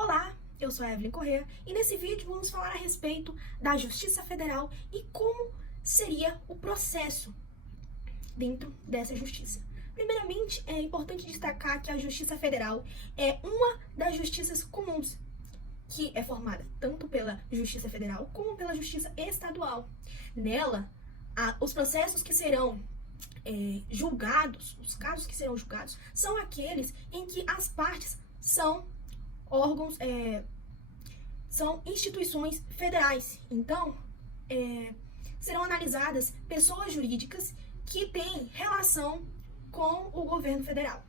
Olá, eu sou a Evelyn Corrêa e nesse vídeo vamos falar a respeito da Justiça Federal e como seria o processo dentro dessa justiça. Primeiramente, é importante destacar que a Justiça Federal é uma das justiças comuns, que é formada tanto pela Justiça Federal como pela Justiça Estadual. Nela, os processos que serão julgados, os casos que serão julgados, são aqueles em que as partes são órgãos, são instituições federais. Então, serão analisadas pessoas jurídicas que têm relação com o governo federal.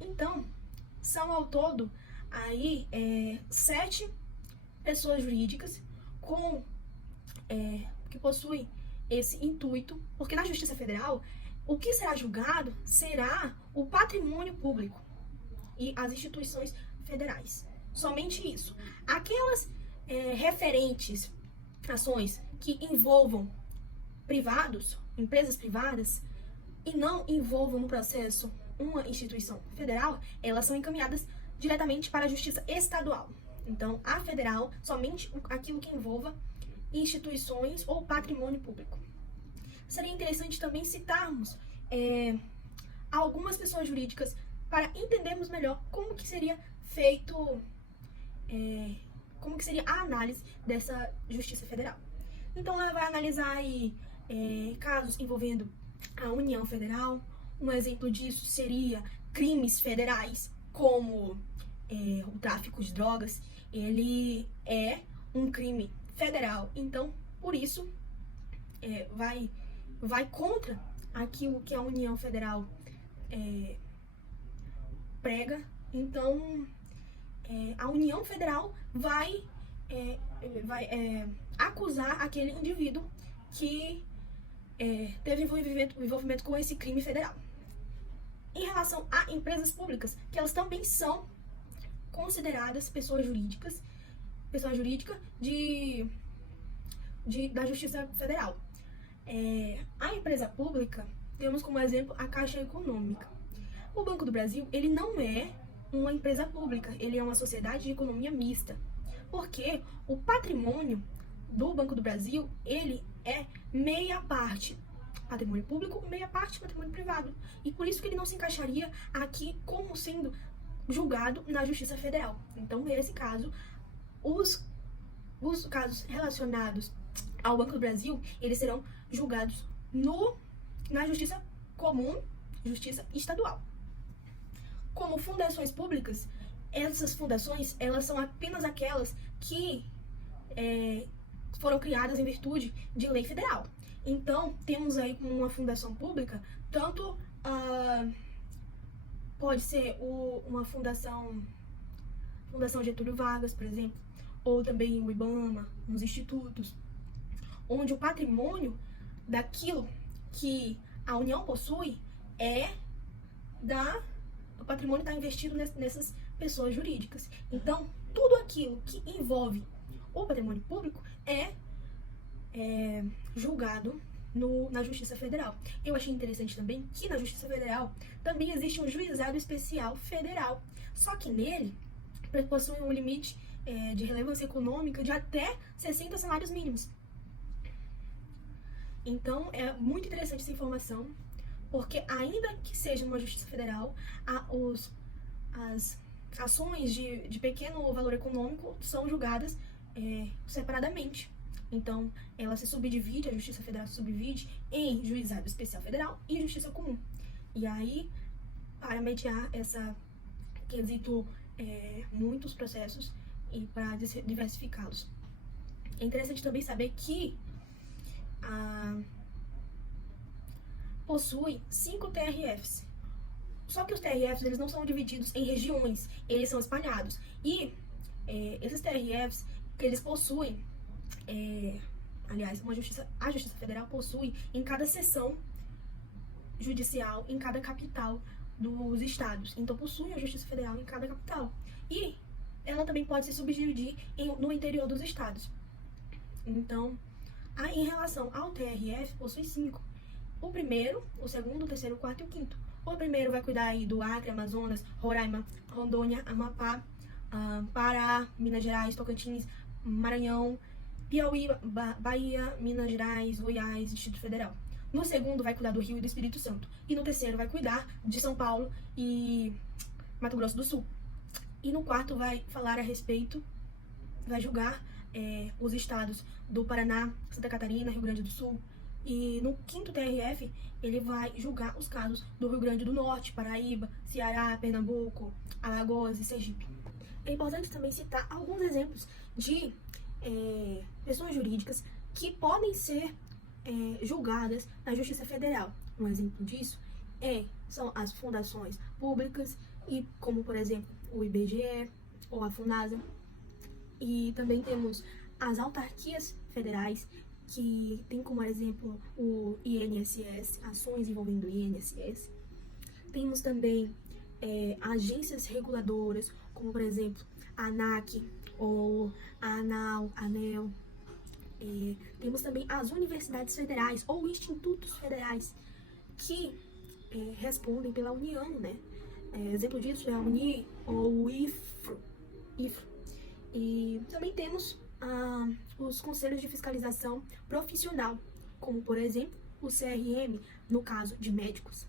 Então, são ao todo aí 7 pessoas jurídicas que possuem esse intuito, porque na Justiça Federal o que será julgado será o patrimônio público e as instituições federais. Somente isso. Aquelas referentes ações que envolvam privados, empresas privadas, e não envolvam no processo uma instituição federal, elas são encaminhadas diretamente para a Justiça Estadual. Então, a federal, somente aquilo que envolva instituições ou patrimônio público. Seria interessante também citarmos algumas pessoas jurídicas para entendermos melhor como que seria feito, como que seria a análise dessa Justiça Federal. Então, ela vai analisar aí, casos envolvendo a União Federal. Um exemplo disso seria crimes federais, como o tráfico de drogas. Ele é um crime federal, então, por isso, vai contra aquilo que a União Federal prega. Então, a União Federal vai acusar aquele indivíduo que teve envolvimento com esse crime federal. Em relação a empresas públicas, que elas também são consideradas pessoa jurídica da Justiça Federal. A empresa pública, temos como exemplo a Caixa Econômica. O Banco do Brasil, ele não é uma empresa pública, ele é uma sociedade de economia mista, porque o patrimônio do Banco do Brasil, ele é meia parte patrimônio público, meia parte patrimônio privado, e por isso que ele não se encaixaria aqui como sendo julgado na Justiça Federal. Então, nesse caso, os casos relacionados ao Banco do Brasil, eles serão julgados na Justiça Comum, Justiça Estadual. Como fundações públicas, essas fundações, elas são apenas aquelas que foram criadas em virtude de lei federal. Então, temos aí como uma fundação pública, tanto pode ser uma fundação Getúlio Vargas, por exemplo, ou também o IBAMA, uns institutos, onde o patrimônio daquilo que a União possui o patrimônio está investido nessas pessoas jurídicas. Então, tudo aquilo que envolve o patrimônio público é julgado na Justiça Federal. Eu achei interessante também que na Justiça Federal também existe um juizado especial federal, só que nele possui um limite de relevância econômica de até 60 salários mínimos. Então, é muito interessante essa informação, porque ainda que seja uma Justiça Federal, as ações de pequeno valor econômico são julgadas separadamente. Então, ela se subdivide, a Justiça Federal se subdivide em Juizado Especial Federal e Justiça Comum. E aí, para mediar essa quesito muitos processos e para diversificá-los. É interessante também saber que possui 5 TRFs. Só que os TRFs, eles não são divididos em regiões, eles são espalhados. E esses TRFs que eles possuem, aliás, a Justiça Federal possui em cada seção judicial, em cada capital dos estados. Então, possui a Justiça Federal em cada capital. E ela também pode se subdividir no interior dos estados. Então, em relação ao TRF, possui 5. O primeiro, o segundo, o terceiro, o quarto e o quinto. O primeiro vai cuidar aí do Acre, Amazonas, Roraima, Rondônia, Amapá, Pará, Minas Gerais, Tocantins, Maranhão, Piauí, Bahia, Minas Gerais, Goiás, Distrito Federal. No segundo vai cuidar do Rio e do Espírito Santo. E no terceiro vai cuidar de São Paulo e Mato Grosso do Sul. E no quarto vai falar a respeito, vai julgar os estados do Paraná, Santa Catarina, Rio Grande do Sul. E no quinto TRF, ele vai julgar os casos do Rio Grande do Norte, Paraíba, Ceará, Pernambuco, Alagoas e Sergipe. É importante também citar alguns exemplos de pessoas jurídicas que podem ser julgadas na Justiça Federal. Um exemplo disso são as fundações públicas, e como, por exemplo, o IBGE ou a FUNASA. E também temos as autarquias federais, que tem como exemplo o INSS, ações envolvendo o INSS. Temos também agências reguladoras, como por exemplo a ANAC ou a ANAL, ANEL. Temos também as universidades federais ou institutos federais que respondem pela União, né? Exemplo disso é a UNI ou o IFRO. E também temos os conselhos de fiscalização profissional, como por exemplo o CRM, no caso de médicos.